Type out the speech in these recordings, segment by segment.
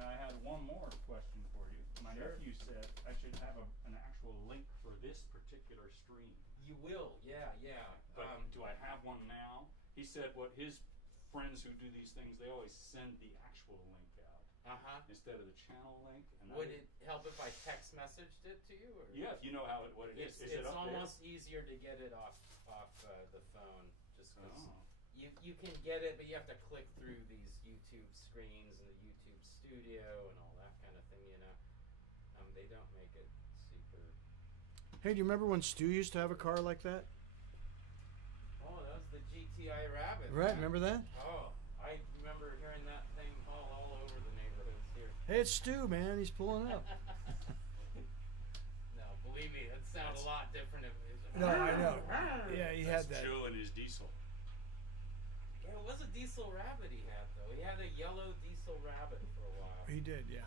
Now I had one more question for you. My nephew said I should have an actual link for this particular stream. You will, yeah. But do I have one now? He said what his friends who do these things, they always send the actual link out instead of the channel link. And would it help if I text messaged it to you? Or? Yeah, if you know what it is. Is it's it up almost there? easier to get it off the phone, just because you can get it, but you have to click through these YouTube screens and the YouTube Studio and all that kind of thing. They don't make it super. Hey, do you remember when Stu used to have a car like that? Oh, that was the GTI Rabbit. Right, man. remember that? Oh, I remember hearing that thing all over the neighborhoods here. Hey, it's Stu, man. He's pulling up. No, believe me, that sounds a lot different if it was. No, I know. Yeah, he had that. Joe and his diesel. Yeah, it was a diesel rabbit he had, though. He had a yellow diesel rabbit for a while. He did, yeah.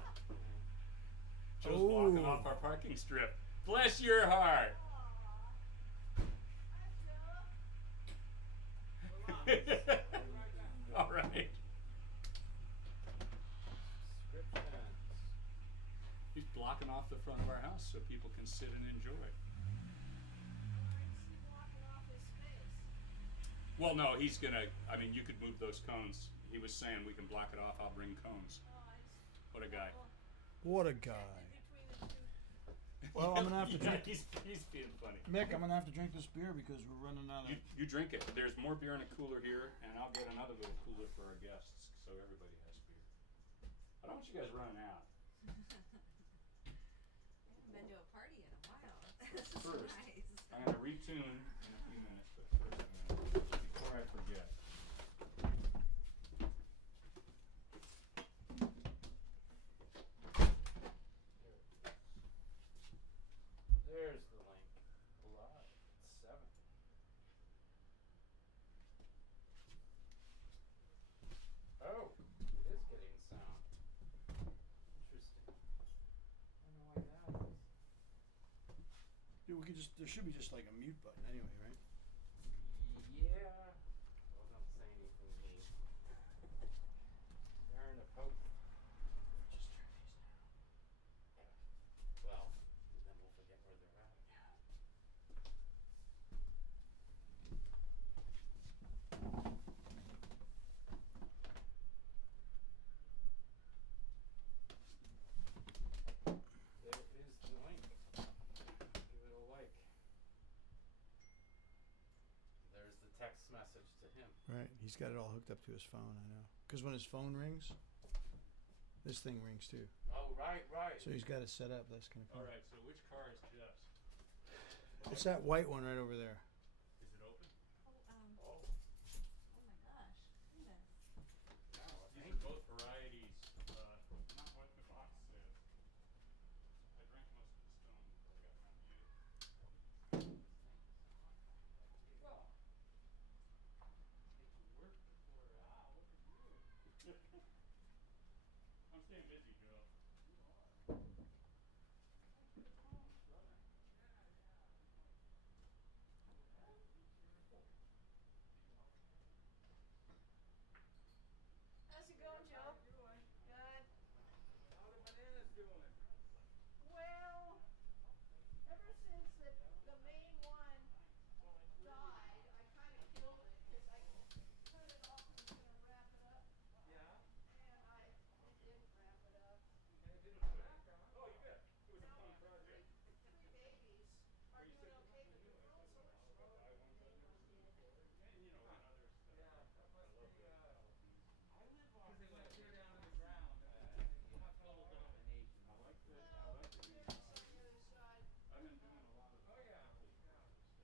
Joe's blocking off our parking strip. Bless your heart. All right. He's blocking off the front of our house so people can sit and enjoy it. Well, no, he's gonna. I mean, you could move those cones. He was saying we can block it off. I'll bring cones. What a guy. What a guy. Well, I'm gonna have to drink. He's being funny. Mick, I'm gonna have to drink this beer because we're running out of. You drink it. There's more beer in a cooler here, and I'll get another little cooler for our guests, so everybody has beer. I don't want you guys running out. I haven't been to a party in a while. This is First, nice. I'm gonna retune in a few minutes, but first, before I forget. There's the link. Live. It's 7. Oh, it is getting sound. Interesting. I don't know why that is. Dude, we could just. There should be just like a mute button anyway, right? Yeah. Well, don't say anything. They're in a poke. Just turn these down. Well, then we'll forget where they're at. There is the link. Give it a like. There's the text message to him. Right, he's got it all hooked up to his phone. I know. Because when his phone rings, this thing rings too. Oh, right. So he's got it set up. That's kind of cool. All right. So which car is Jeff's? It's that white one right over there. Is it open? Oh my gosh. Goodness. These are both varieties. Not what the box says. I drank most of the stone before I got around to it. Well, work before. Look at you. I'm staying busy, Joe. You are. How's it going, Joe? Good. How the bananas doing? Well, ever since the main one died, I kind of killed it because I cut it off and was going to wrap it up. Yeah. And it didn't wrap it up. And it didn't crack, huh? Oh, you bet. It was a fun project. Three babies are doing okay, but the girls are slowly. And you know, and others. Yeah, that must I love be, those Philippines. I live on. Because they went clear down to the ground. Not total domination. I like the. I Well, like the. there's on the other side. I've been doing a lot of. Oh, yeah.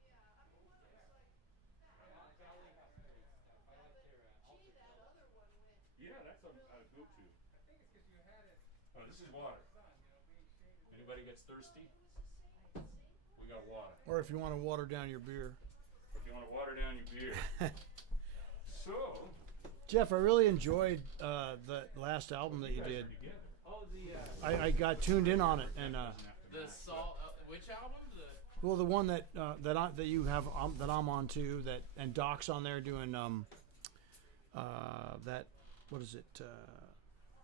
Yeah, I mean, one of them's like that. Yeah, Valley has great stuff. I Yeah, like but their gee, that other one went. Yeah, that's a go-to. I think it's because you had it. Oh, this is water. Sun, being shaded. Anybody gets thirsty? It was the same We got water. Or if you want to water down your beer. Or if you want to water down your beer. So. Jeff, I really enjoyed the last album that you did. Oh, the I got tuned in on it, and the salt. Which album? well, the one that you have that I'm on too, that and Doc's on there doing that. What is it?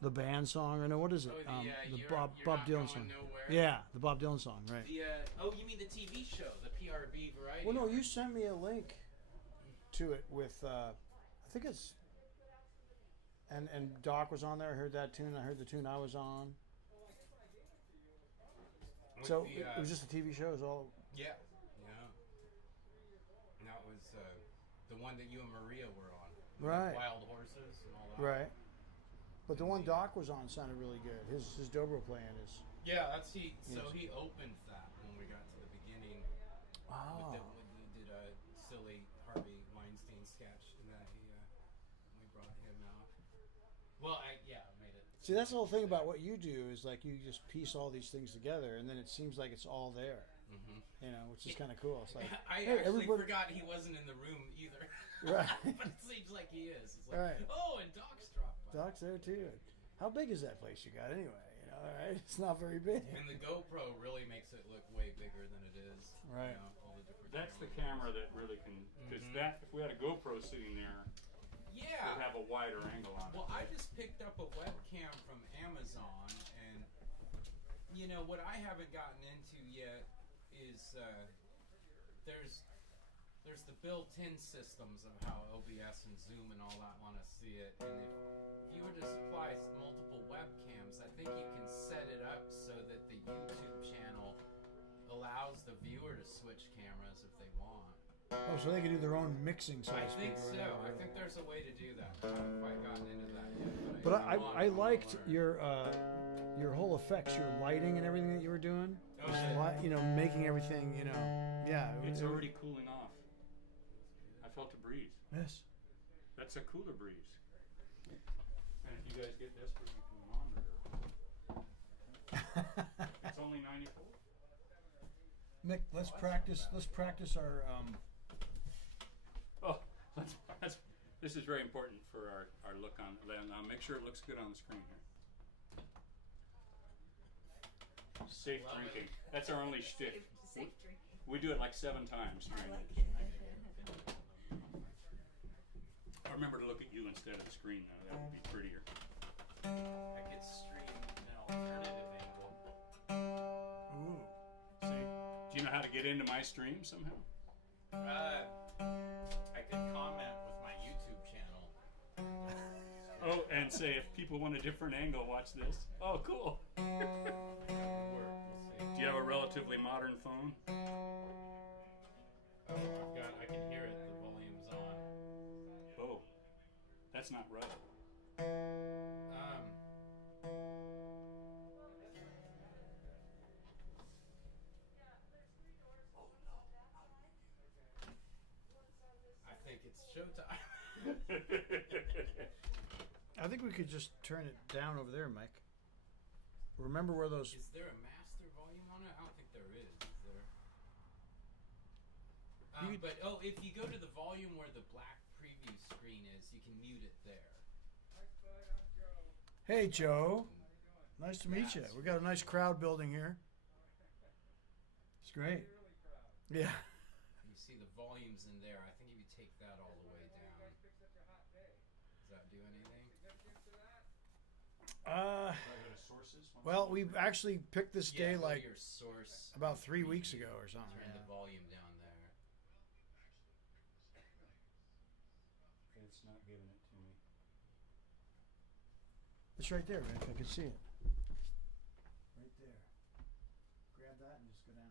the band song, or no, what is it? Oh, The you're, Bob you're Bob not Dylan going song. nowhere. Yeah, the Bob Dylan song, right? The you mean the TV show, the PRB variety? Well, no, hour. you sent me a link to it with, I think it's, and Doc was on there. I heard that tune. I heard the tune I was on. With So the, it was just a TV show. It was all Yeah. And that was the one that you and Maria were on. Right. Wild horses and all that. right. But the one Doc was on sounded really good. His dobro playing is. Yeah, that's he. So Yes. he opened that when we got to the beginning. Oh. When we did a silly Harvey Weinstein sketch, and then we brought him out. Well, I made it. See, that's the whole thing about what you do is like you just piece all these things together, and then it seems like it's all there. Mm-hmm. You know, which is kind of cool. It's like I hey, actually everybody- forgot he wasn't in the room either. Right. But it seems like he is. It's like, Right. oh, and Doc's dropped by. Doc's there too. How big is that place you got anyway? You know, right? It's not very big. And the GoPro really makes it look way bigger than it is. Right. You know, all the different That's the cameras. camera that really can, because Mhm. that if we had a GoPro sitting there, Yeah. it'd have a wider angle on it. Well, I just picked up a webcam from Amazon, and you know what I haven't gotten into yet is there's the built-in systems of how OBS and Zoom and all that want to see it, and if you were to supply multiple webcams, I think you can set it up so that the YouTube channel allows the viewer to switch cameras if they want. Oh, so they can do their own mixing, so I to speak. think or so. whatever. I think there's a way to do that. I haven't quite gotten into that yet. But if you want, I wanna liked learn. your whole effects, your lighting and everything that you were doing. Oh, Just yeah. you know, making everything, you know, yeah. It's already cooling off. I felt a breeze. Yes. That's a cooler breeze. And if you guys get desperate, you can monitor. It's only 94. Mick, let's practice. Let's practice our. Oh, this is very important for our look on. Make sure it looks good on the screen here. Safe Love it. drinking. That's our only shtick. Safe drinking. We do it like 7 times. I during like this. it. I remember to look at you instead of the screen, though. That would be prettier. I could stream an alternative angle. Ooh. See. Do you know how to get into my stream somehow? I could comment with my YouTube channel. Oh, and say if people want a different angle, watch this. Oh, cool. That would work. We'll see. Do you have a relatively modern phone? Oh, I can hear it. The volume's on. Oh, that's not right. I think it's showtime. I think we could just turn it down over there, Mike. Remember where those? Is there a master volume on it? I don't think there is. Is there? You could- But if you go to the volume where the black preview screen is, you can mute it there. Hey, Joe. Nice to meet you. That's We got a nice crowd building here. It's great. Yeah. You see the volumes in there. I think if you take that all the way down, does that do anything? Do I go to sources? Well, we actually picked this Yeah, day go to like your source. about 3 weeks ago or something. Turn the volume down there. It's not giving it to me. It's right there, Rick. I can see it. Right there. Grab that and just go down.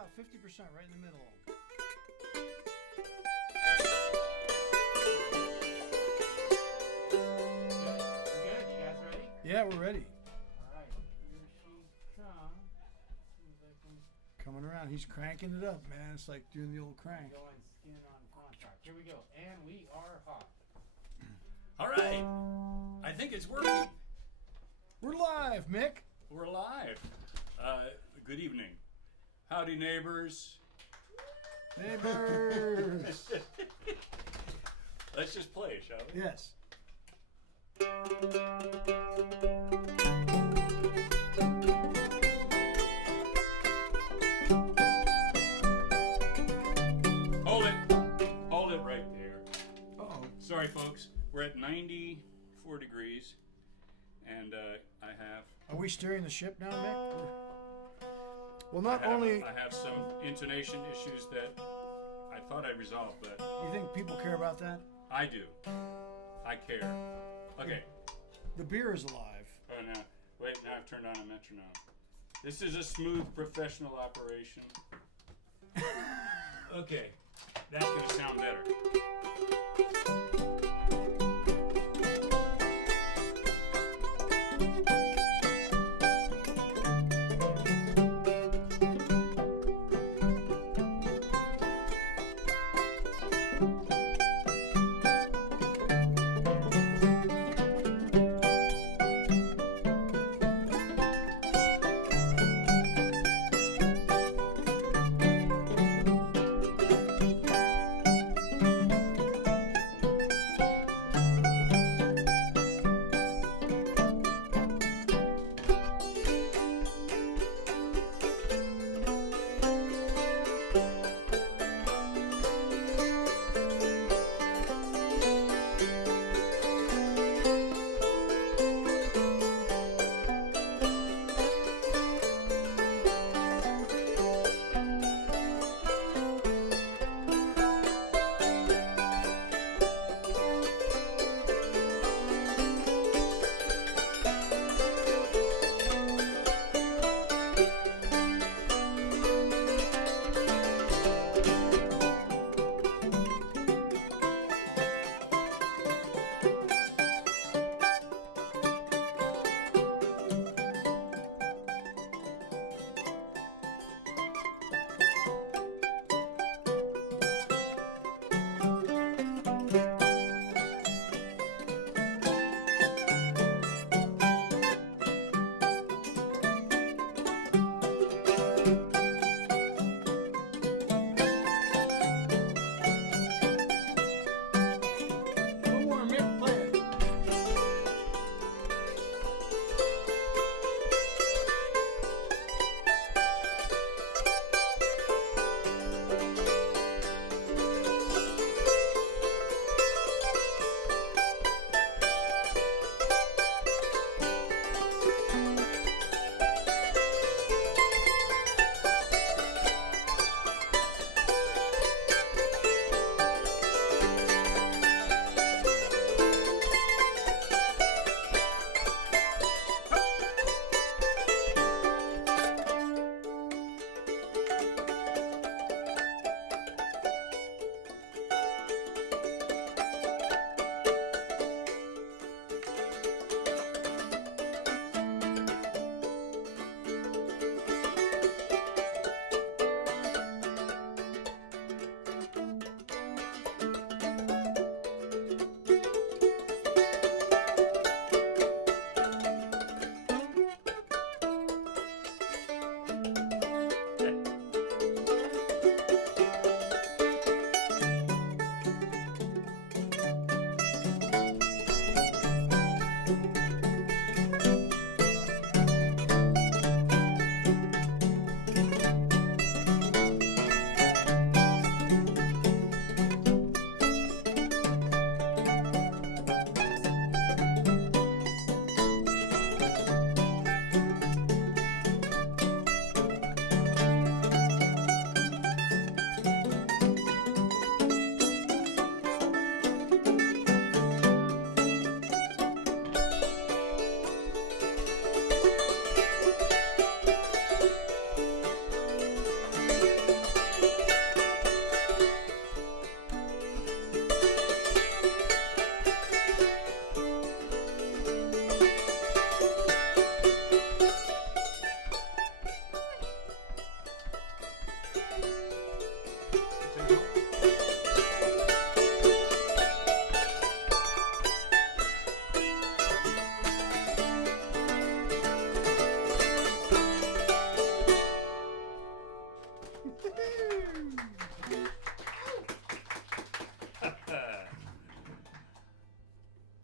about 50%, right in the middle. Good. You guys ready? Yeah, we're ready. All right. Here she comes. See if I can Coming around. He's cranking it up, man. It's like doing the old crank. go and skin on contact. Here we go. And we are hot. All right. I think it's working. We're live, Mick. We're live. Good evening. Howdy, neighbors. Neighbors. Let's just play, shall we? Yes. Hold it. Hold it right there. Uh-oh. Sorry, folks. We're at 94 degrees, and I have. Are we steering the ship now, Mick? Well, not only... I have some intonation issues that I thought I resolved, but You think people care about that? I do. I care. Okay. The beer is alive. Oh, now, wait, now I've turned on a metronome. This is a smooth professional operation. Okay, that's going to sound better.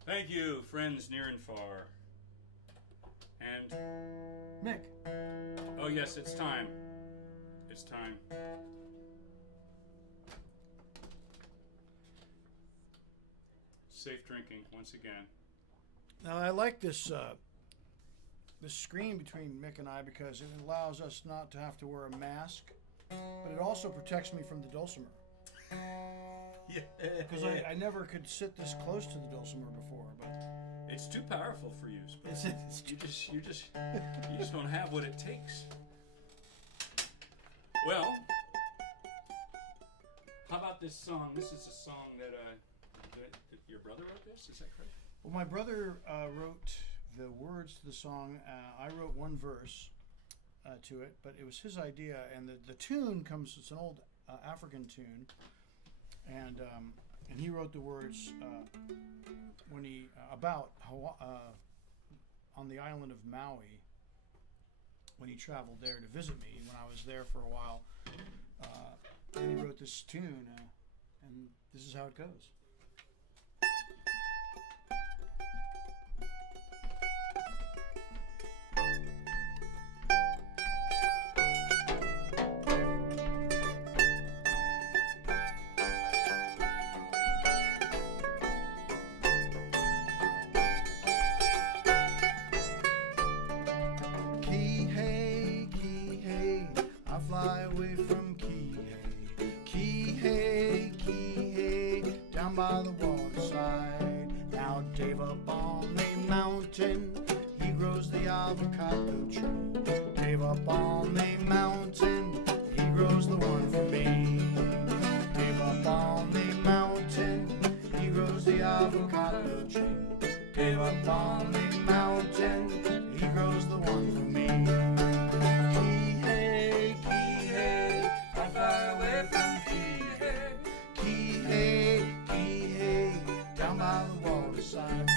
Thank you, friends near and far. And Mick. oh yes, it's time. It's time. Safe drinking once again. Now I like this this screen between Mick and I because it allows us not to have to wear a mask, but it also protects me from the dulcimer. Yeah. Because I never could sit this close to the dulcimer before, but It's too powerful for you, Spud. it's You just don't have what it takes. Well, how about this song? This is a song that your brother wrote this. Is that correct? Well, my brother wrote the words to the song. I wrote one verse to it, but it was his idea, and the tune comes. It's an old African tune, and he wrote the words when he about on the island of Maui when he traveled there to visit me when I was there for a while, and he wrote this tune, and this is how it goes. Fly away from Kihei, down by the waterside. Now Dave up on the mountain, he grows the avocado tree. Dave up on the mountain, he grows the one for me. Dave up on the mountain, he grows the avocado tree. Dave up on the mountain, he grows the one for me. Down by the waterside.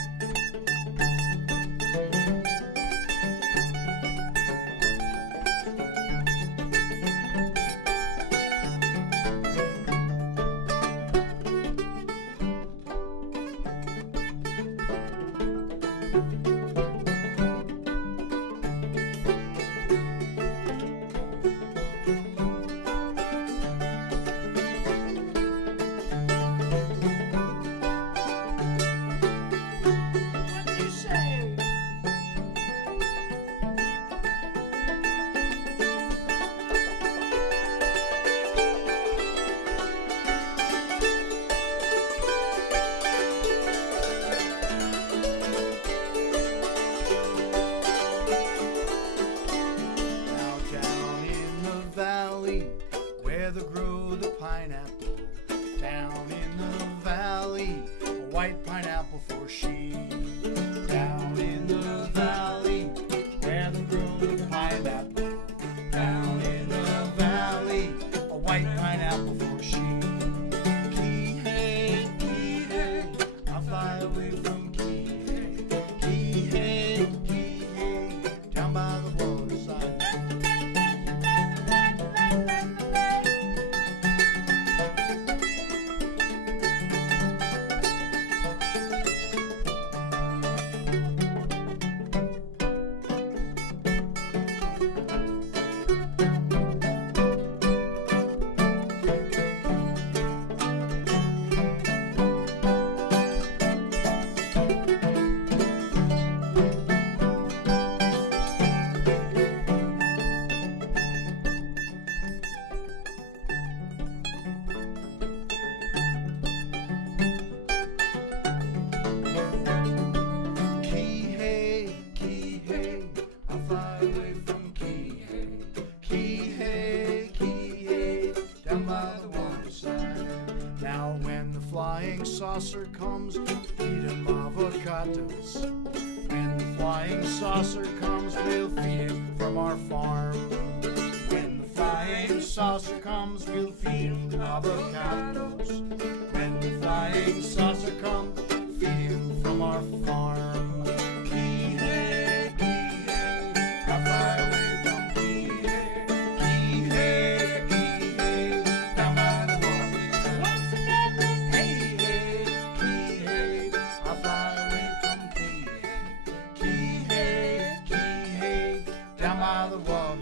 Where they grow the pineapple, down in the valley, a white pineapple for she. Down in the valley, where they grow the pineapple, down in the valley, a white pineapple for she. Kihei, Kihei, I'll fly away from Kihei. Kihei, Kihei, down by the waterside. Now when the flying saucer comes, feed him avocados. When the flying saucer comes, we'll feed him from our farm. When the flying saucer comes, we'll feed him avocados. When the flying saucer comes, feed him from our farm. Kihei, Kihei, I fly away from Kihei. Kihei, Kihei, down by the waterside. Once again, hey, hey, Kihei, I fly away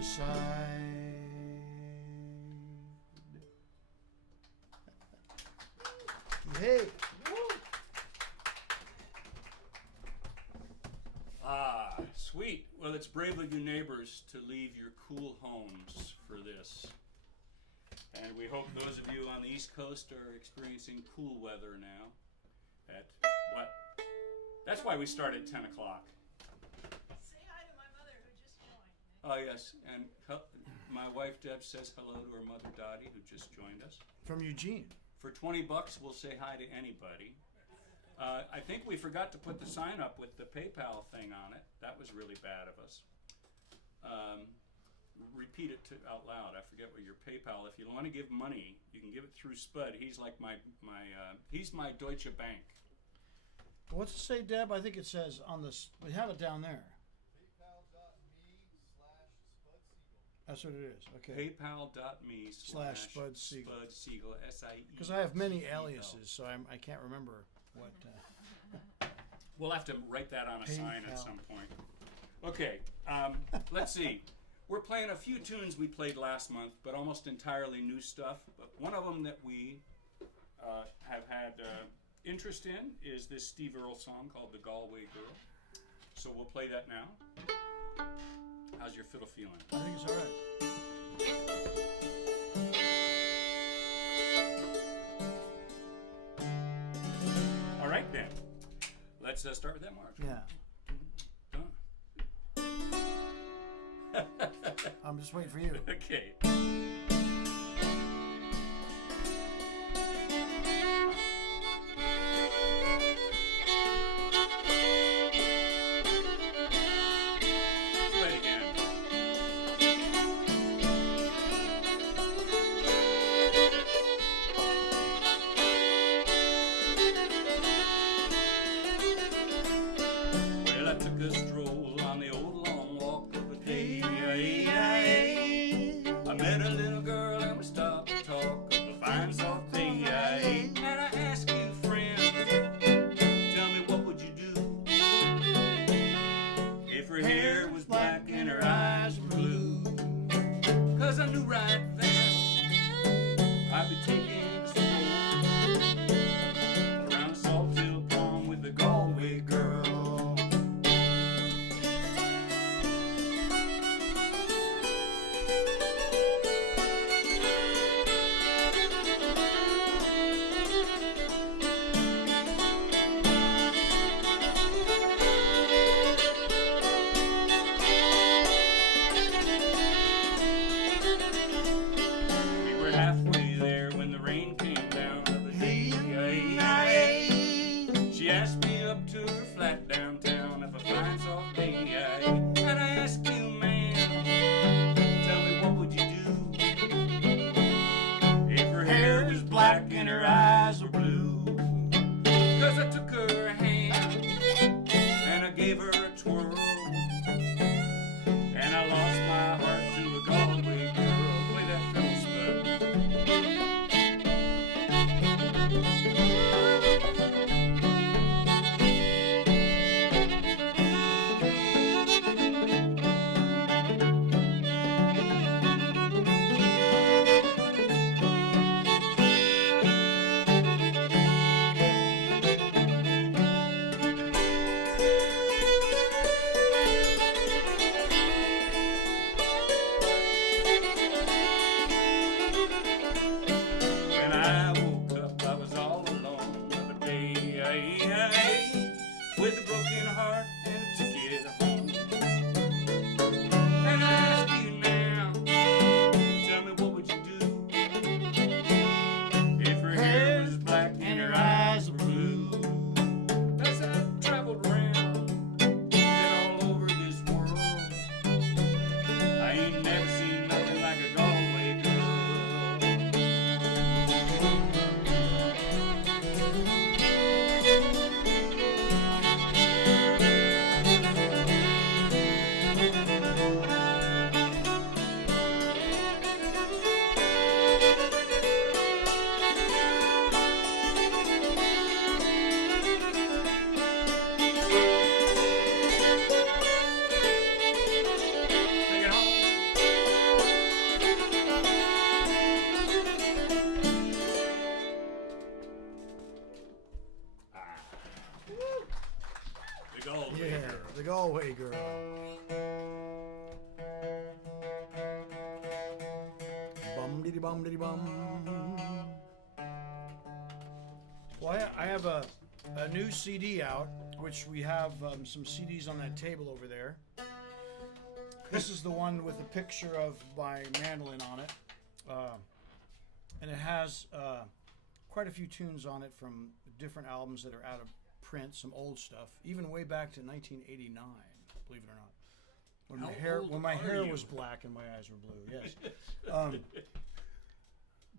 side. Hey. Ah, sweet. Well, it's brave of you neighbors to leave your cool homes for this. And we hope those of you on the East Coast are experiencing cool weather now. At what? That's why we start at 10 o'clock. Say hi to my mother who just joined. Oh, yes. And my wife Deb says hello to her mother Dottie, who just joined us. From Eugene. For $20, we'll say hi to anybody. I think we forgot to put the sign up with the PayPal thing on it. That was really bad of us. Repeat it out loud. I forget what your PayPal. If you want to give money, you can give it through Spud. He's like he's my Deutsche Bank. What's it say, Deb? I think it says on this. We have it down there. PayPal.me/SpudSiegel. That's what it is. Okay. PayPal.me/Spud Siegel. Siegel SIE. Because I have many aliases, so I can't remember what. We'll have to write that on a sign at PayPal. some point. Okay, let's see. We're playing a few tunes we played last month, but almost entirely new stuff. But one of them that we have had interest in is this Steve Earle song called The Galway Girl. So we'll play that now. How's your fiddle feeling? I think it's all right. All right, then. Let's start with that march. Yeah. I'm just waiting for you. Okay. Galway Yeah, girl. the Galway girl. Bum diddy bum diddy bum. Well, I have a new CD out, which we have some CDs on that table over there. This is the one with a picture of my mandolin on it, and it has quite a few tunes on it from different albums that are out of print, some old stuff, even way back to 1989. Believe it or not, when my How hair old are was you? black and my eyes were blue. Yes.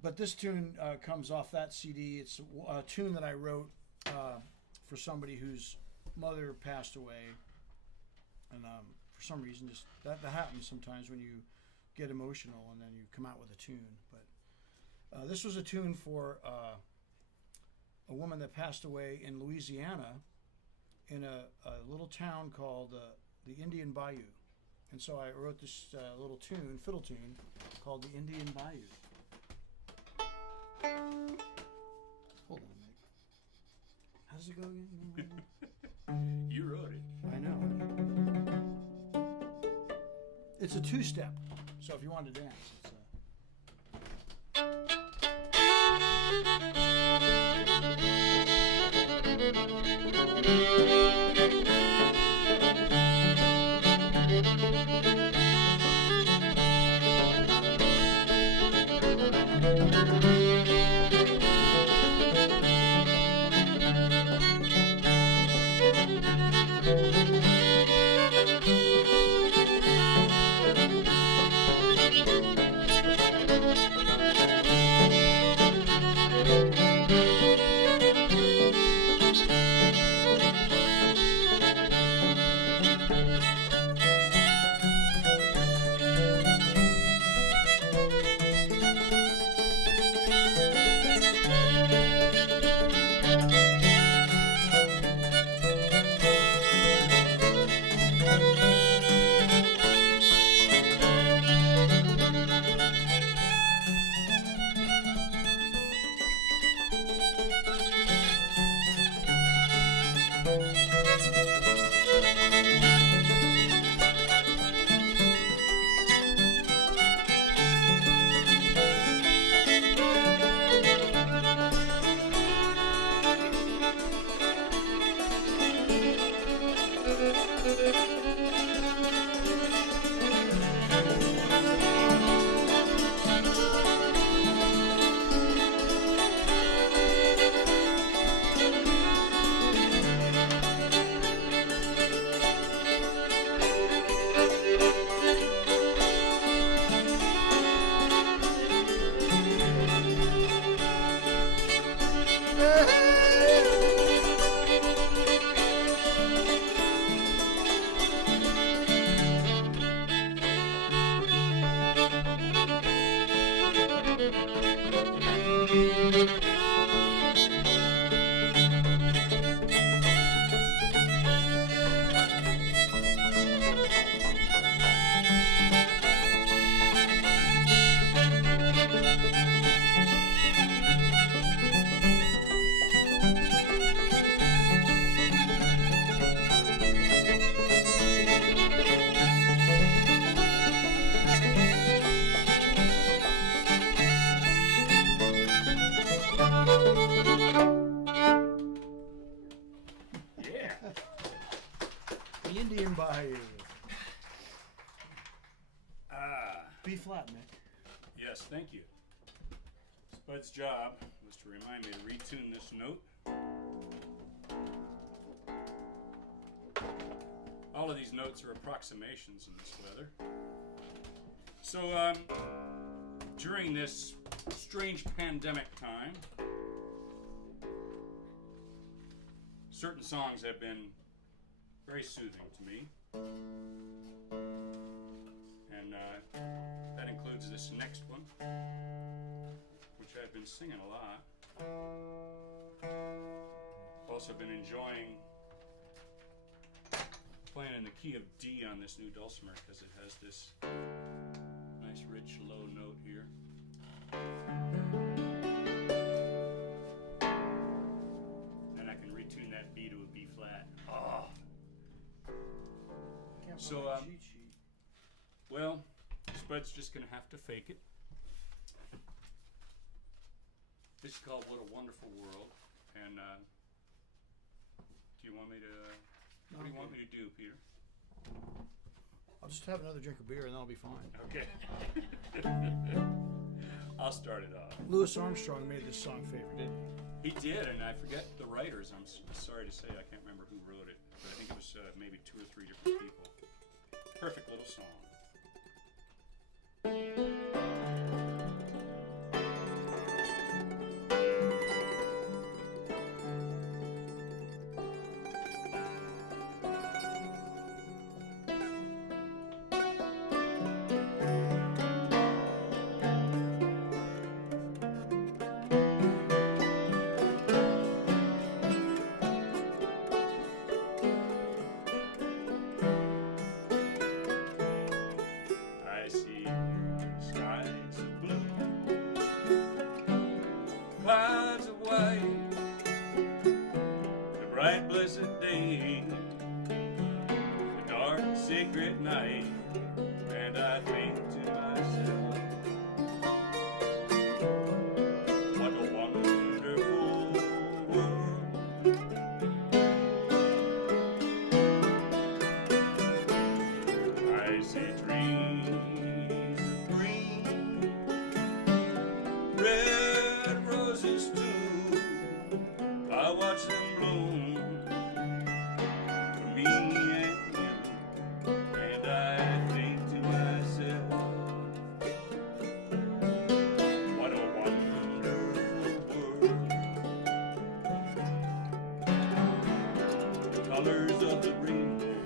But this tune comes off that CD. It's a tune that I wrote for somebody whose mother passed away, and for some reason, just that happens sometimes when you get emotional and then you come out with a tune. But this was a tune for a woman that passed away in Louisiana, in a little town called the Indian Bayou, and so I wrote this little tune, fiddle tune, called the Indian Bayou. Hold on, Mick. How does it go again? You wrote it. I know. It's a two-step, so if you want to dance, it's Yeah. the Indian Bayou. Ah. B flat, Mick. Yes, thank you. Spud's job was to remind me to retune this note. All of these notes are approximations in this weather. So, during this strange pandemic time, certain songs have been very soothing to me. And that includes this next one, which I've been singing a lot. Also been enjoying playing in the key of D on this new dulcimer because it has this nice rich low note here. And I can retune that B to a B flat. Oh, So, Cheat sheet. well, Spud's just gonna have to fake it. This is called What a Wonderful World, and do you want me to? What do you want me to do, Peter? I'll just have another drink of beer and that'll be fine. Okay. I'll start it off. Louis Armstrong made this song favorite, didn't he? He did, and I forget the writers. I'm sorry to say I can't remember who wrote it, but I think it was maybe 2 or 3 different people. Perfect little song. I see skies of blue, clouds of white, the bright blessed day, the dark secret night, and I think to myself, what a wonderful world. I see trees of green, red roses too. I watch them bloom for me and you, and I think to myself, what a wonderful world. The colors of the rainbow,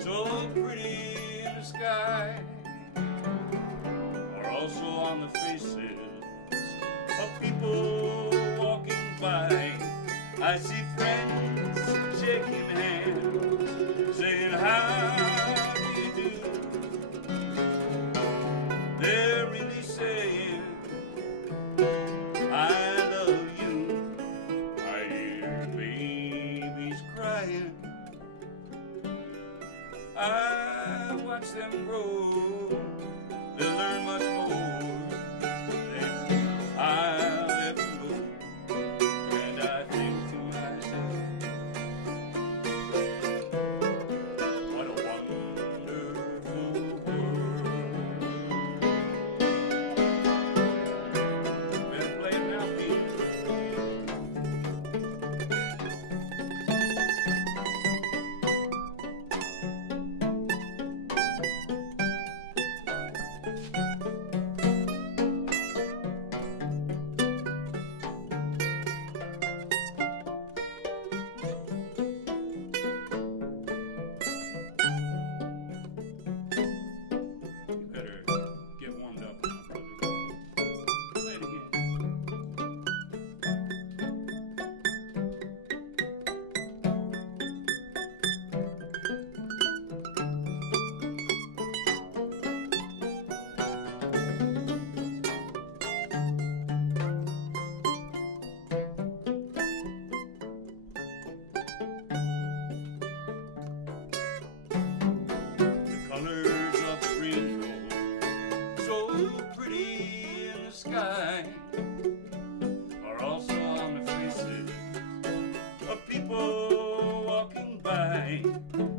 so pretty in the sky, are also on the faces of people walking by. I see friends shaking hands, saying how do you do. They're really saying I love you. I hear babies crying, I watch them grow. They'll learn much more than I'll ever know. And I think to myself, what a wonderful world. Better play it now, Pete. You better get warmed up now, brother. Play it again. The colors of the rainbow, so pretty in the sky, are also on the faces of people walking by.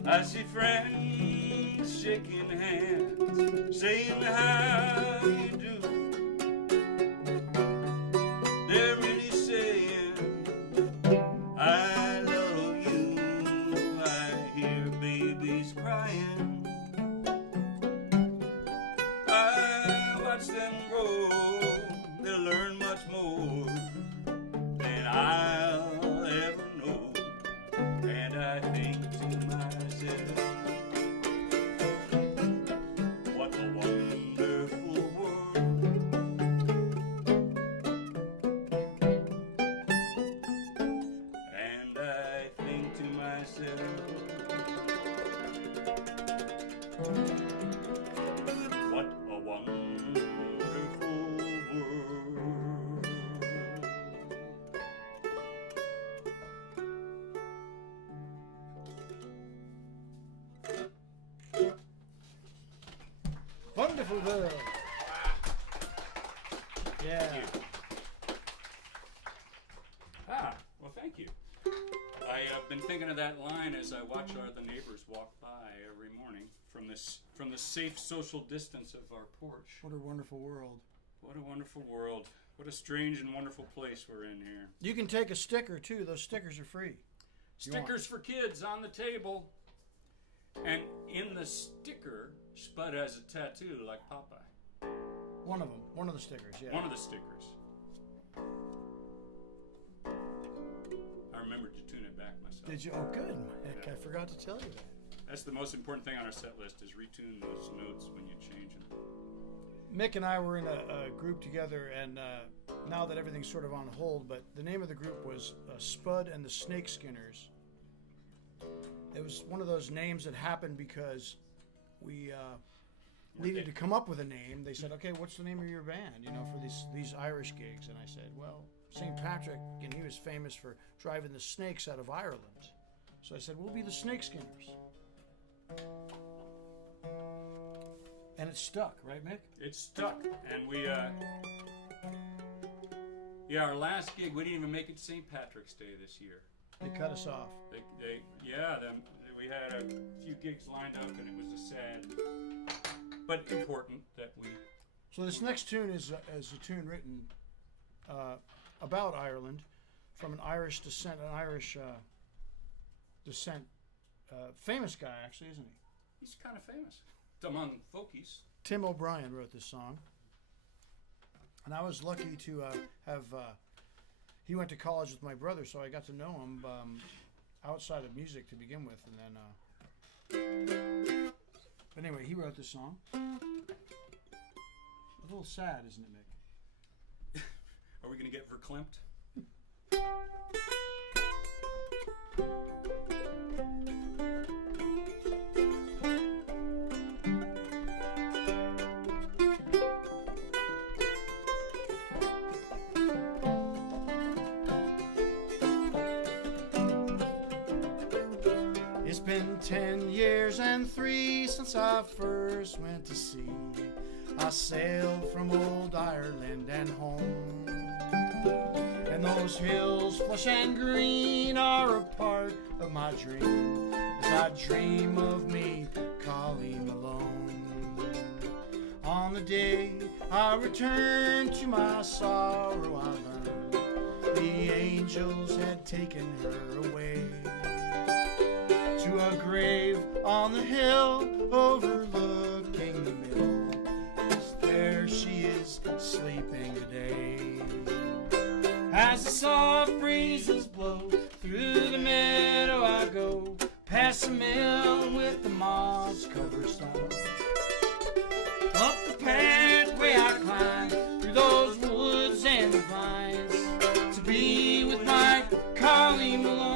I see friends shaking hands, saying how you do. They're really saying I love you. I hear babies crying, I watch them grow. They'll learn much more than I'll ever know. And I think to myself, what a wonderful world. And I think to myself, what a wonderful world. Rifleville. Yeah. Thank you. Well, thank you. I have been thinking of that line as I watch the neighbors walk by every morning from the safe social distance of our porch. What a wonderful world. What a wonderful world. What a strange and wonderful place we're in here. You can take a sticker too. Those stickers are free. Stickers for kids on the table. And in the sticker, Spud has a tattoo like Popeye. One of them. One of the stickers, yeah. One of the stickers. I remembered to tune it back myself. Did you? Oh, good. Heck, I forgot to tell you that. That's the most important thing on our set list is retune those notes when you change them. Mick and I were in a group together, and now that everything's sort of on hold, but the name of the group was Spud and the Snake Skinners. It was one of those names that happened because we needed to come up with a name. They said, okay, what's the name of your band, for these Irish gigs? And I said, well, St. Patrick, and he was famous for driving the snakes out of Ireland. So I said, we'll be the Snake Skinners. And it stuck, right, Mick? It stuck, and we, our last gig, we didn't even make it to St. Patrick's Day this year. They cut us off. We had a few gigs lined up, and it was a sad, but important that we. So this next tune is a tune written about Ireland, from an Irish descent, famous guy actually, isn't he? He's kind of famous among folkies. Tim O'Brien wrote this song, and I was lucky to have. He went to college with my brother, so I got to know him outside of music to begin with, and then. But anyway, he wrote this song. A little sad, isn't it, Mick? Are we going to get verklempt? It's been 10 years and 3 since I first went to sea. I sailed from old Ireland and home, and those hills flush and green are a part of my dream, as I dream of me, Colleen Malone. On the day I returned to my sorrow, I learned the angels had taken her away to a grave on the hill overlooking the mill. There she is sleeping today. As the soft breezes blow through the meadow, I go past the mill with the moss-covered stone. Up the pathway I climb through those woods and the vines to be with my Colleen Malone.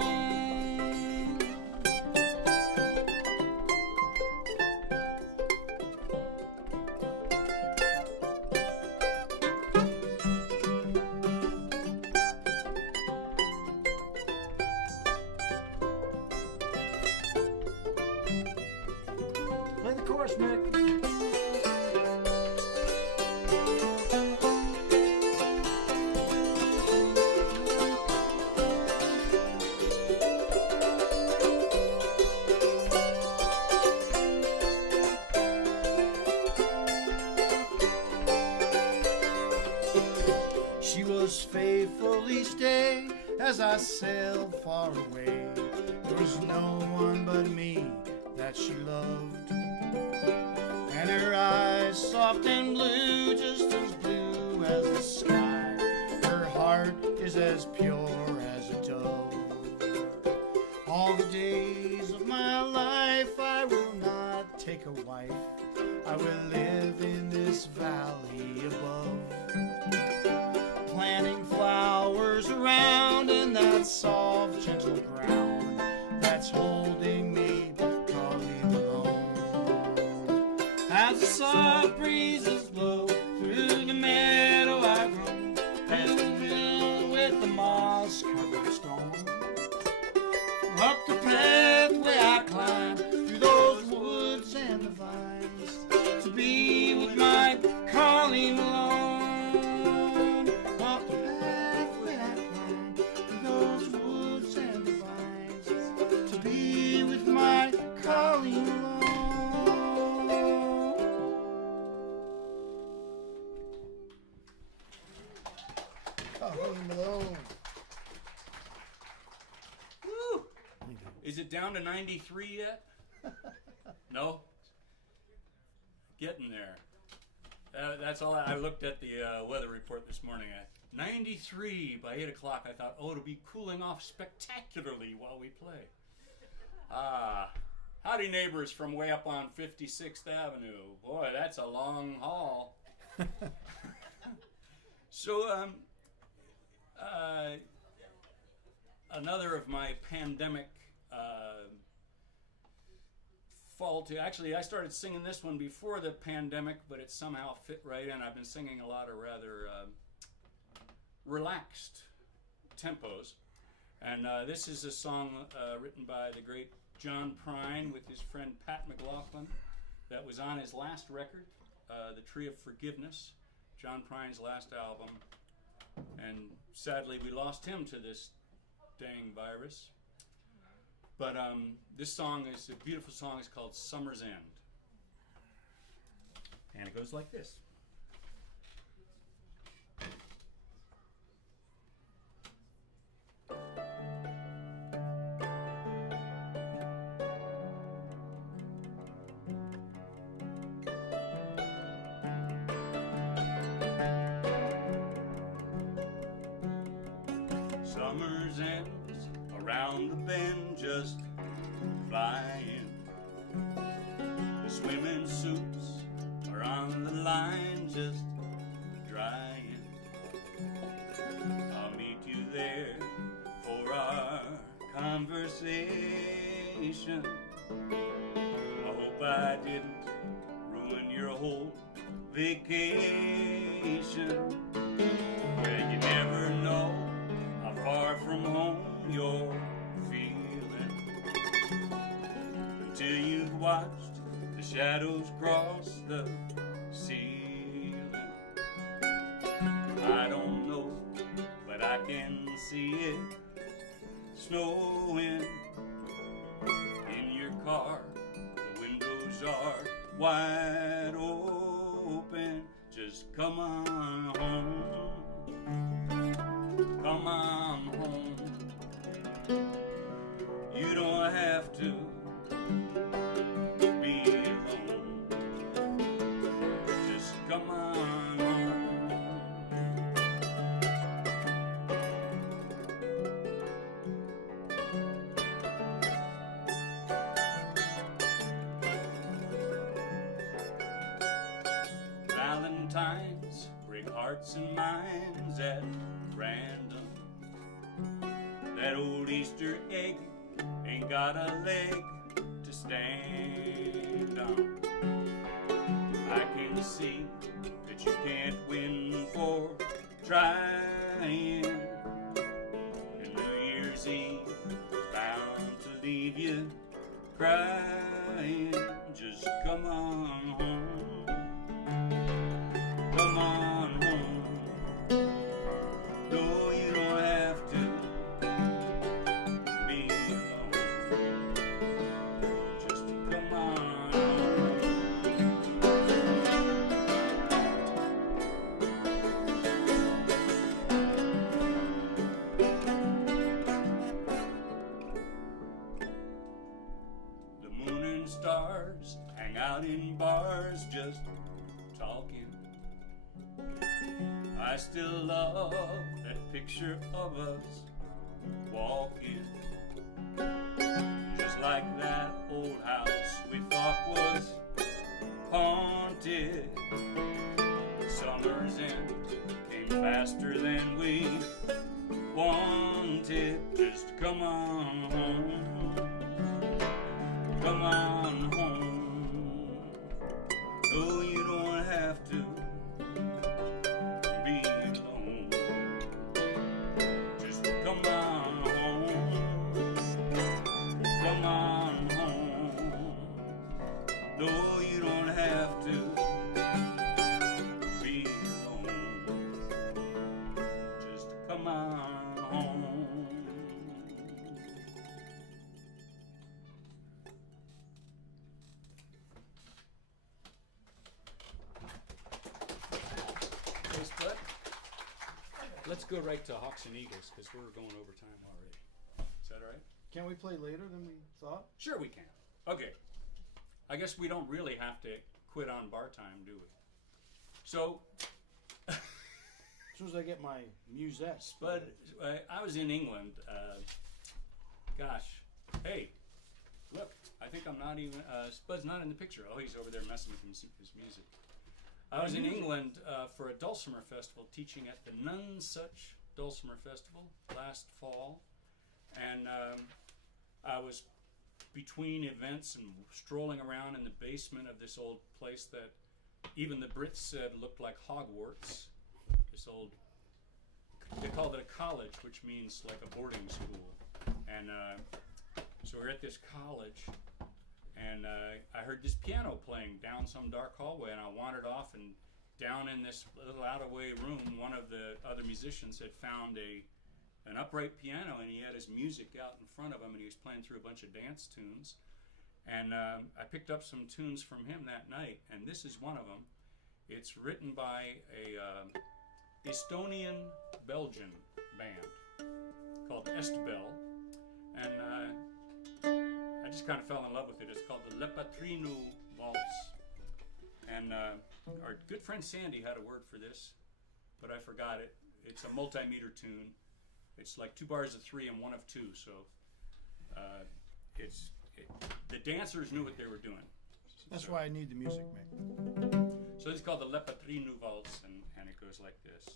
Play the chorus, Mick. She was faithful each day as I sailed far away. There was no one but me that she loved, and her eyes soft and blue, just as blue as the sky. Her heart is as pure as a dove. All the days of my life I will not take a wife. I will live in this valley above, planting flowers around in that soft, gentle ground that's holding me, Colleen Malone. As the soft breezes blow through the meadow, I grow past the mill with the moss-covered stone. Up the pathway I climb through those woods and the vines to be with my down to 93 yet? No? Getting there. That's all. I looked at the weather report this morning. At 93 by 8 o'clock, I thought, oh, it'll be cooling off spectacularly while we play. Howdy, neighbors from way up on 56th Avenue. Boy, that's a long haul. So, another of my pandemic faulty. Actually, I started singing this one before the pandemic, but it somehow fit right in. I've been singing a lot of rather relaxed tempos. And this is a song written by the great John Prine with his friend Pat McLaughlin that was on his last record, The Tree of Forgiveness, John Prine's last album. And sadly, we lost him to this dang virus. But this song is a beautiful song. It's called Summer's End. And it goes like this. Summer's ends around the bend, just flying. The swimming suits are on the line, just drying. I'll meet you there for our conversation. I hope I didn't ruin your whole vacation. Well, you never know how far from home you're feeling until you've watched the shadows cross the ceiling. I don't know, but I can see it snowing in your car. The windows are wide open. Just come on home. Come on home. You don't have to be alone. Just come on home. Valentines break hearts and minds at random. That old Easter egg ain't got a leg to stand on. I can see that you can't win for trying. And New Year's Eve is bound to leave you crying. Just come on home. Come on home. No, you don't have to be alone. Just come on home. The moon and stars hang out in bars just talking. I still love that picture of us walking, just like that old house we thought was haunted. Summer's end came faster than we wanted. Just come on home. Come on home. No, you don't have to be alone. Just come on home. Come on home. No, you don't have to be alone. Just come on home. Hey, Spud. Let's go right to Hawks and Eagles because we're going over time already. Is that all right? Can we play later than we thought? Sure we can. Okay. I guess we don't really have to quit on bar time, do we? So, As soon as I get my musette. Spud, I was in England. Gosh. Hey, look, I think I'm not even, Spud's not in the picture. Oh, he's over there messing with his music. I was in England for a dulcimer festival, teaching at the Nonsuch Dulcimer Festival last fall. And I was between events and strolling around in the basement of this old place that even the Brits said looked like Hogwarts. This old, they called it a college, which means like a boarding school. And so we're at this college, and I heard this piano playing down some dark hallway, and I wandered off, and down in this little out-of-way room, one of the other musicians had found an upright piano, and he had his music out in front of him, and he was playing through a bunch of dance tunes. And I picked up some tunes from him that night, and this is one of them. It's written by a Estonian-Belgian band called Estbel, and I just kind of fell in love with it. It's called the Lepatrinu Waltz, and our good friend Sandy had a word for this, but I forgot it. It's a multi-meter tune. It's like 2 bars of 3 and 1 of 2, so the dancers knew what they were doing. That's why I need the music, Mick. So it's called the Lepatrinu Waltz, and it goes like this.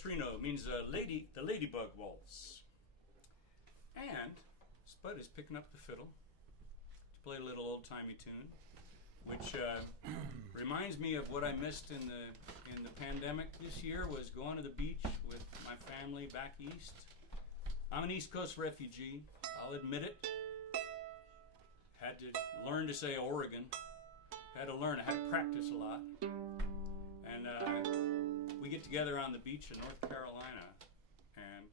Latrino means the ladybug waltz. And Spud is picking up the fiddle to play a little old-timey tune, which reminds me of what I missed in the pandemic this year, was going to the beach with my family back east. I'm an East Coast refugee, I'll admit it. Had to learn to say Oregon. Had to practice a lot. And we get together on the beach in North Carolina, and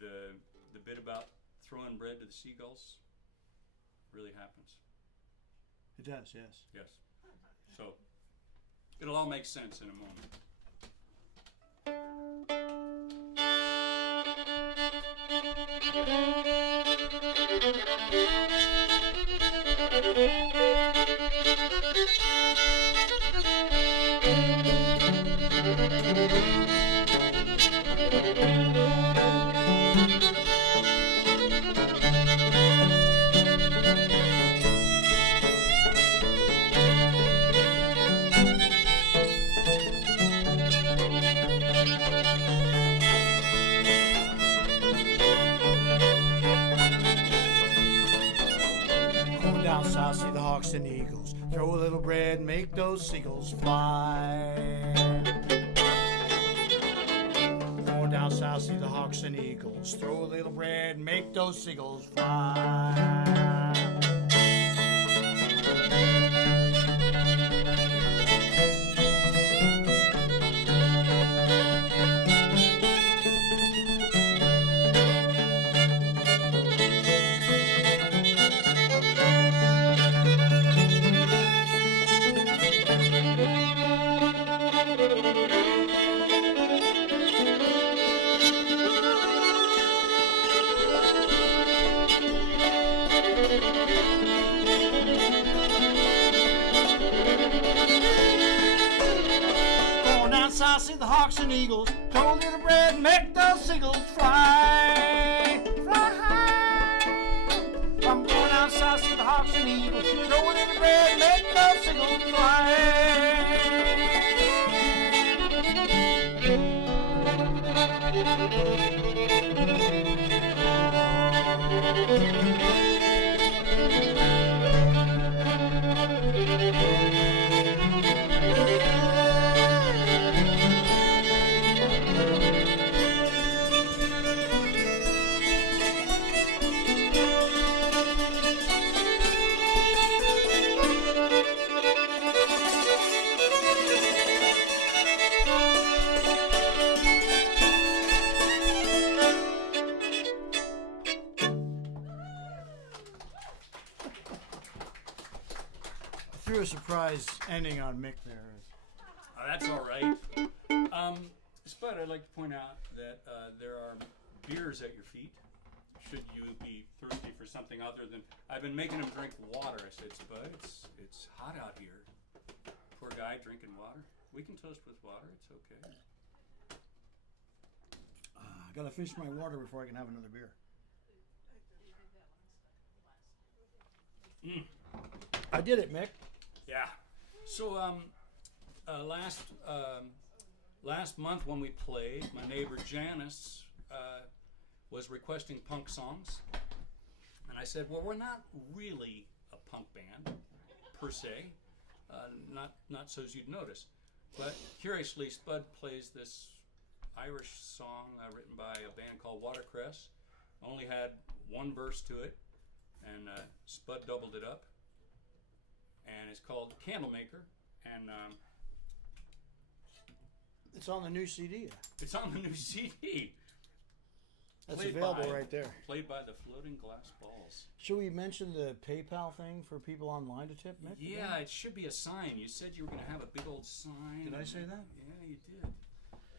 the bit about throwing bread to the seagulls really happens. It does, yes. Yes. So it'll all make sense in a moment. Going down south, see the hawks and eagles. Throw a little bread, make those seagulls fly. Going down south, see the hawks and eagles. Throw a little bread, make those seagulls fly. South, see the hawks and eagles. Throw a little bread, make those seagulls fly. Fly high. I'm going down south, see the hawks and eagles. Throw a little bread, make those seagulls threw a surprise ending on Mick there. Oh, that's all right. Spud, I'd like to point out that there are beers at your feet. Should you be thirsty for something other than... I've been making him drink water. I said, Spud, it's hot out here. Poor guy drinking water. We can toast with water. It's okay. I gotta finish my water before I can have another beer. I did it, Mick. Yeah. So last month when we played, my neighbor Janice was requesting punk songs, and I said, well, we're not really a punk band per se, not so as you'd notice, but curiously Spud plays this Irish song written by a band called Watercress. Only had one verse to it, and Spud doubled it up, and it's called Candlemaker, and It's on the new CD. it's on the new CD. That's Played available by- right there. Played by the Floating Glass Balls. Should we mention the PayPal thing for people online to tip, Mick? Yeah, it should be a sign. You said you were going to have a big old sign. Did I say that? Yeah, you did.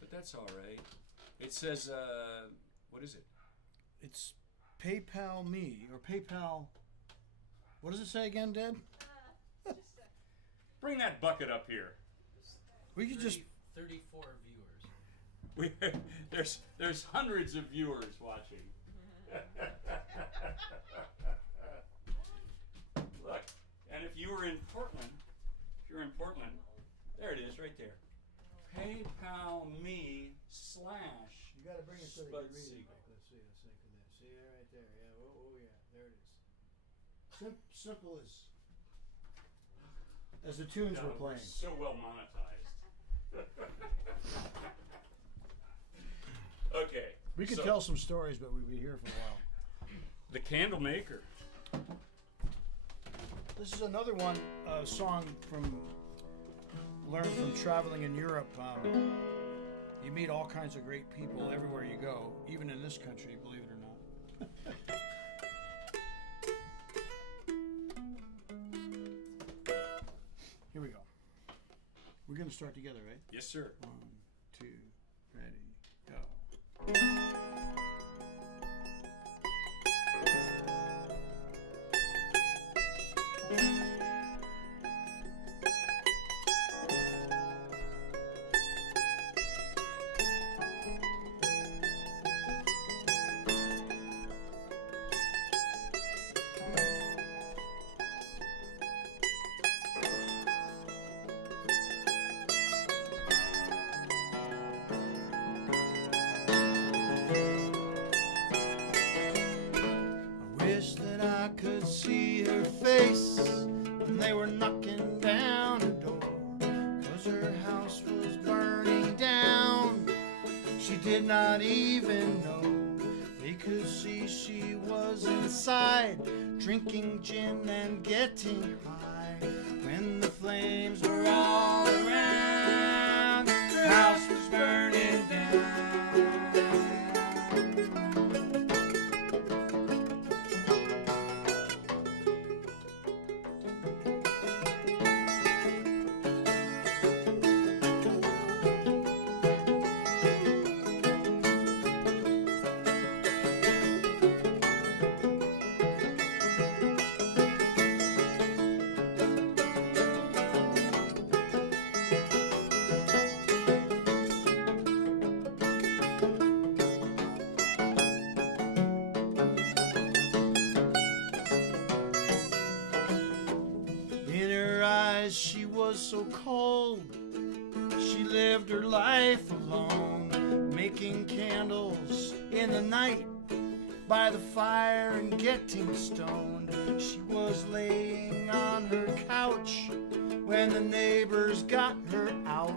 But that's all right. It says, what is it? It's PayPal me or PayPal. What does it say again, Dad? Bring that bucket up here. We could just 34 viewers. There's hundreds of viewers watching. Look, and if you're in Portland, there it is right there. PayPal me / You got to bring it so they Spud can read Siegel. it. Let's see. Let's think of that. See that right there? Yeah. Oh yeah. There it is. Simple as the tunes Yeah, we're playing. so well monetized. Okay. We could so tell some stories, but we'd be here for a while. the candle maker. This is another one, song learned from traveling in Europe. You meet all kinds of great people everywhere you go, even in this country, believe it or not. Here we go. We're going to start together, right? Yes, sir. 1, 2, ready, go. Wish that I could see her face when they were knocking down her door, 'cause her house was burning down. She did not even know. They could see she was inside, drinking gin and getting high. When the flames were all around, her house was burning down. In her eyes she was so cold. She lived her life alone, making candles in the night by the fire and getting stoned. She was laying on her couch when the neighbors got her out.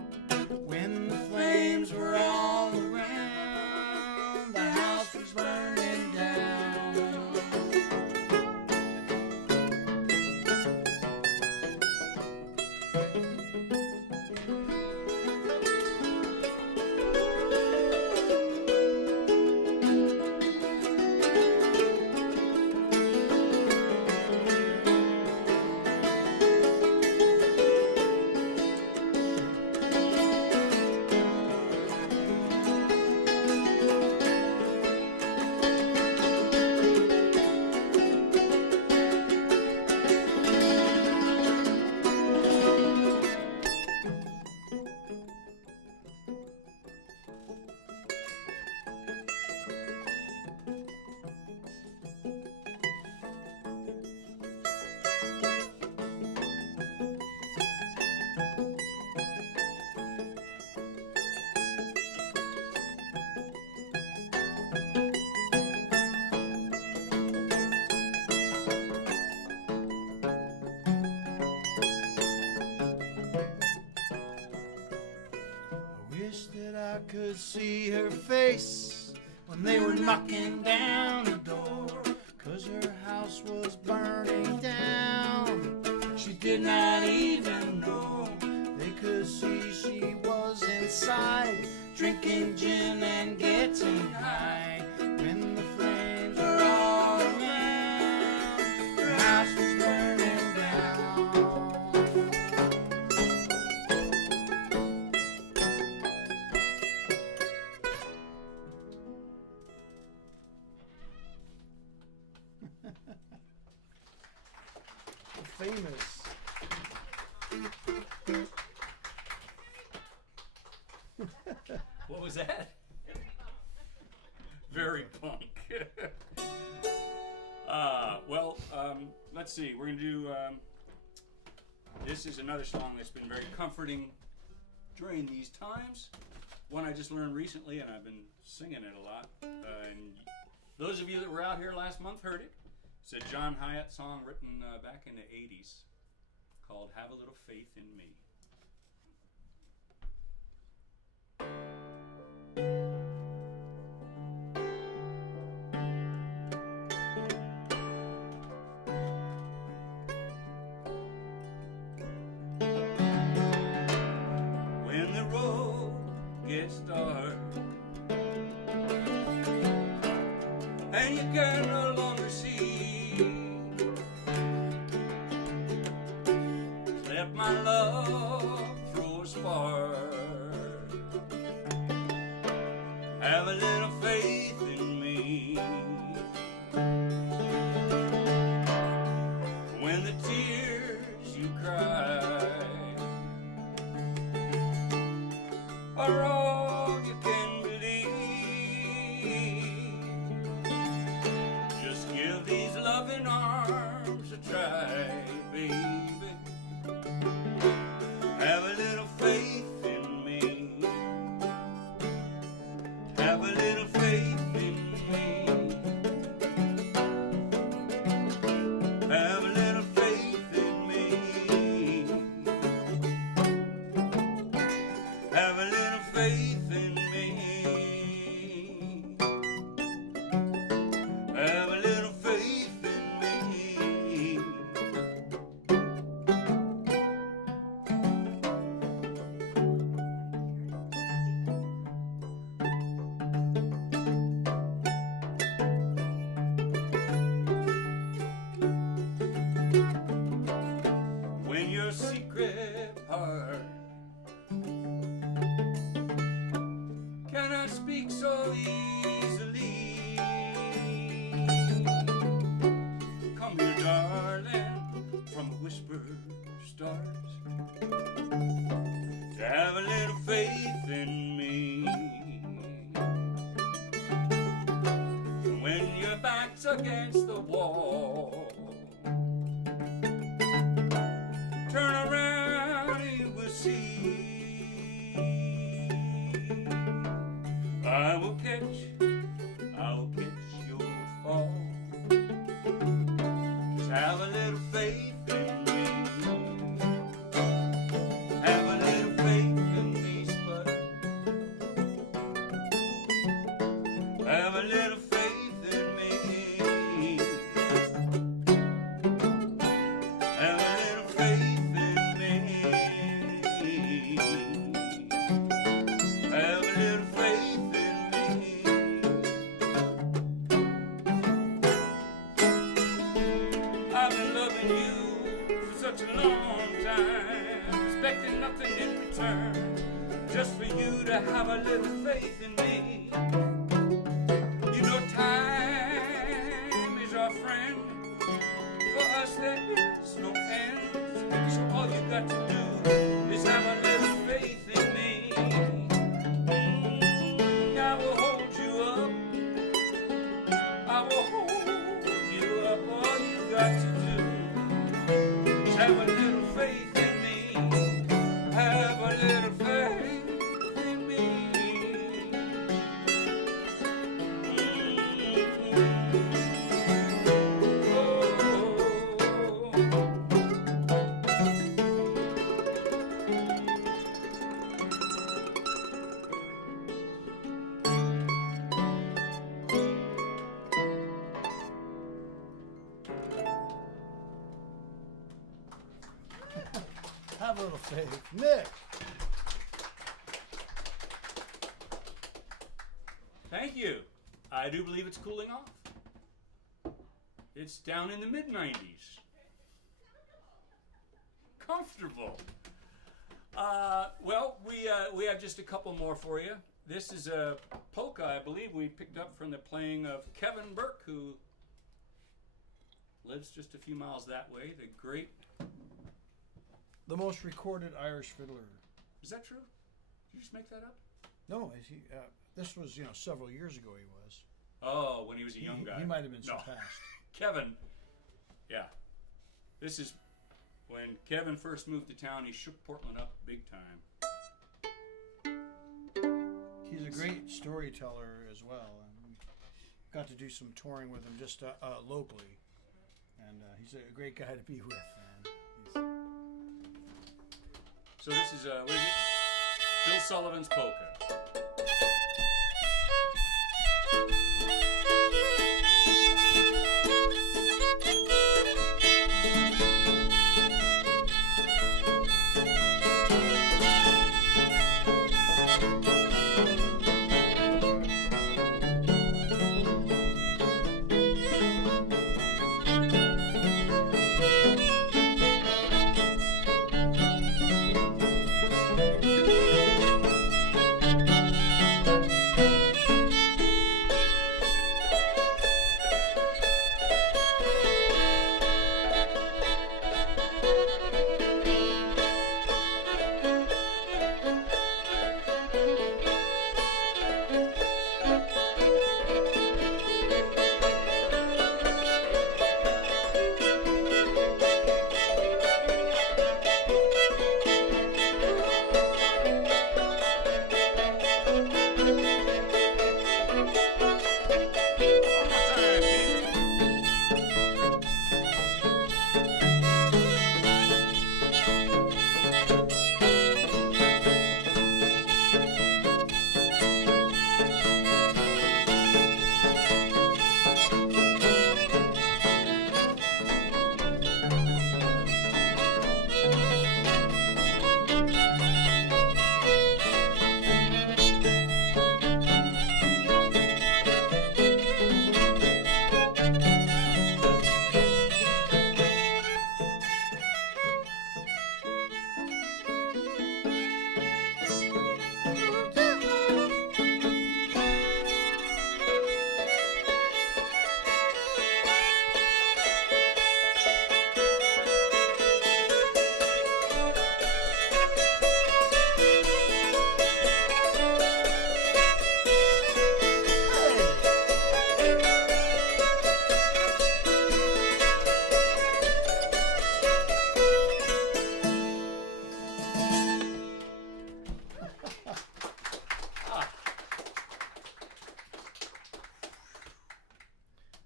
When the flames were all around, the house was burning down. Wish that I could see her face when they were knocking down her door, 'cause her house was burning down. She did not even know. They could see she was inside, drinking gin and getting high. When the flames were all around, her house was burning down. Famous. What was that? Very punk. Let's see. We're going to do. This is another song that's been very comforting during these times. One I just learned recently, and I've been singing it a lot. And those of you that were out here last month heard it. It's a John Hyatt song written back in the 80s called Have a Little Faith in Me. When the road gets dark and you can no longer see, let my love throw a spark. Have a little faith in me. When the tears you cry are all you can believe, just give these loving arms a try, baby. Have a little faith in me. Have a little faith in me. Have a little faith in me. Have a little faith in me. Have a little faith in me. When your secret heart cannot speak so easily, come here, darling, from a whisper starts to have a little faith in me. When your back's against the wall, turn around and you will see I will catch your fall. Just have a little faith in me. Have a little faith in me, Spud. Have a little faith in me. Have a little faith in me. Have a little faith in me. I've been loving you for such a long time, expecting nothing in return, just for you to have a little faith in me. You know time is our friend. For us there is no end. So all you got to do is have a little faith in me. I will hold you up. I will hold you up. All you got to do is have a little faith in me. Have a little faith in me. Have a little faith. Nick. Thank you. I do believe it's cooling off. It's down in the mid-90s. Comfortable. Well, we have just a couple more for you. This is a polka, I believe, we picked up from the playing of Kevin Burke, who lives just a few miles that way. The great. The most recorded Irish fiddler. Is that true? Did you just make that up? No, this was several years ago. He was. Oh, when he was a young guy. He might have been No. surpassed. Kevin. Yeah. This is when Kevin first moved to town. He shook Portland up big time. He's a great storyteller as well. And we got to do some touring with him just locally. And he's a great guy to be with, man. So this is what is it? Bill Sullivan's polka.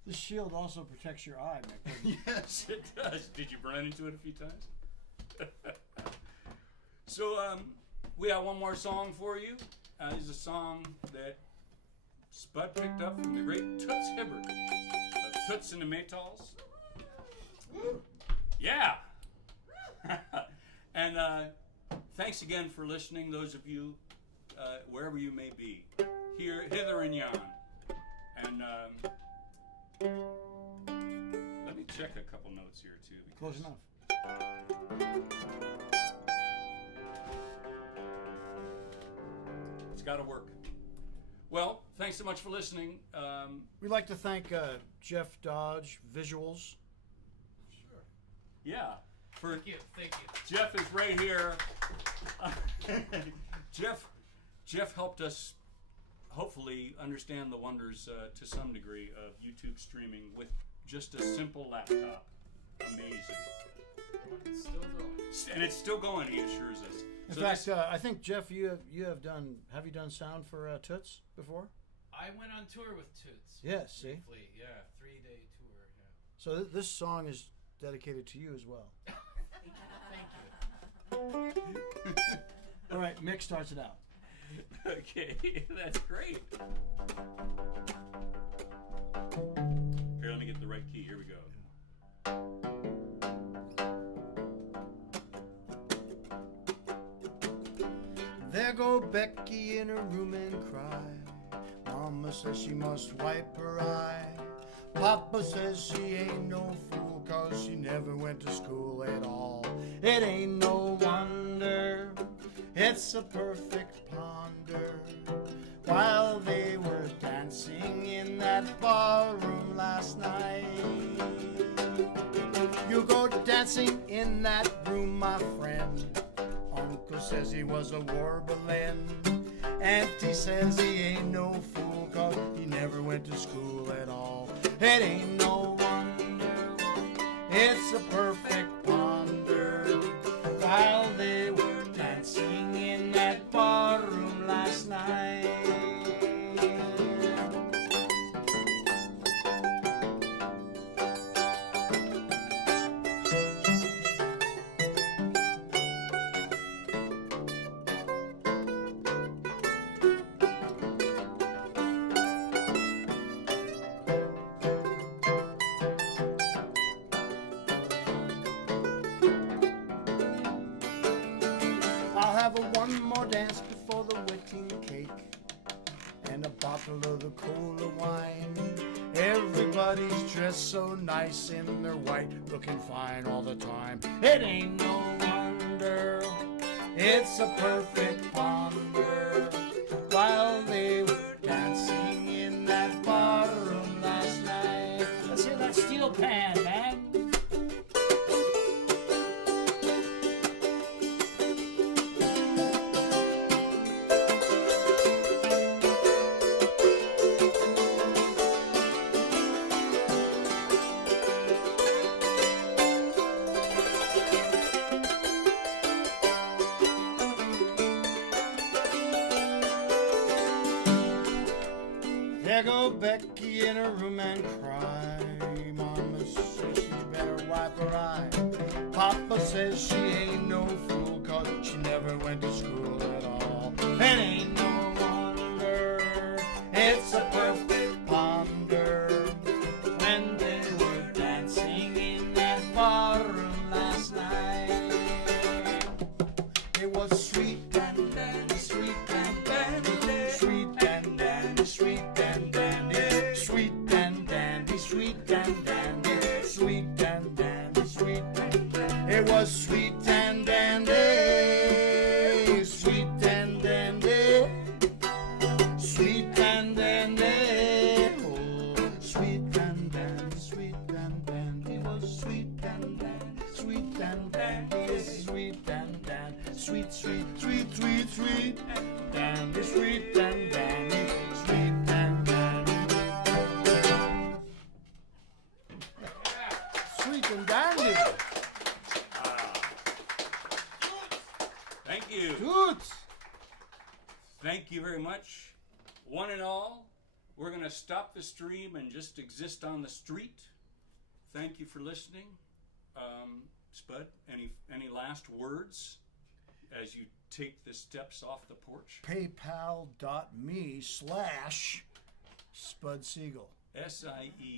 This shield also protects your eye, Mick. Yes, it does. Did you run into it a few times? So, we have one more song for you. This is a song that Spud picked up from the great Toots Hibbert of Toots and the Maytals. Yeah! And thanks again for listening, those of you, wherever you may be, here, hither and yon. And let me check a couple notes here, too. Close enough. It's got to work. Well, thanks so much for listening. We'd like to thank Jeff Dodge Visuals. Sure. Yeah. Thank you. Jeff is right here. Jeff helped us hopefully understand the wonders to some degree of YouTube streaming with just a simple laptop. Amazing. It's still going. And it's still going, he assures us. In So fact, this- I think Jeff, you have done sound for Toots before? I went on tour with Toots. Yes. See. Briefly, yeah, 3-day tour. Yeah. So this song is dedicated to you as well. Thank you. All right, Mick starts it out. Okay, that's great. Here, let me get the right key. Here we go. There go Becky in her room and cry. Mama says she must wipe her eye. Papa says she ain't no fool, 'cause she never went to school at all. It ain't no wonder, it's a perfect ponder. While they were dancing in that barroom last night. You go dancing in that room, my friend. Uncle says he was a warbling. Auntie says he ain't no fool, 'cause he never went to school at all. It ain't no wonder, it's a perfect wonder. While they were dancing in that barroom last night. bottle of the cola wine. Everybody's dressed so nice in their white, looking fine all the time. It ain't no wonder, it's a perfect ponder. While they were dancing in that bar room last night. Let's hear that steel pan, man. There go Becky in her room and cry. Mama says she better wipe her eye. Papa says she ain't no fool, 'cause she never went to school at all. It ain't no wonder, it's a perfect ponder. When they were dancing in that bar room last night, it was sweet and dandy, sweet and dandy, sweet and dandy, sweet and dandy, sweet and dandy, sweet and dandy, sweet and dandy, sweet and dandy. It was sweet and dandy, sweet and dandy, sweet and dandy, oh, sweet and dandy, sweet and dandy. It was sweet and dandy, sweet and dandy, sweet and dandy, sweet, sweet, sweet, sweet, sweet and dandy, sweet and dandy, sweet and dandy. Sweet and dandy. Thank you. Toots. Thank you very much. One and all, we're going to stop the stream and just exist on the street. Thank you for listening. Spud, any last words as you take the steps off the porch? PayPal.me/Spud Siegel.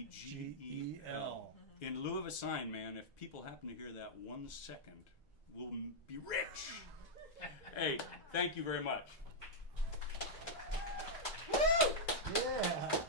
Siegel. In lieu of a sign, man, if people happen to hear that 1 second, we'll be rich. Hey, thank you very much. Yeah.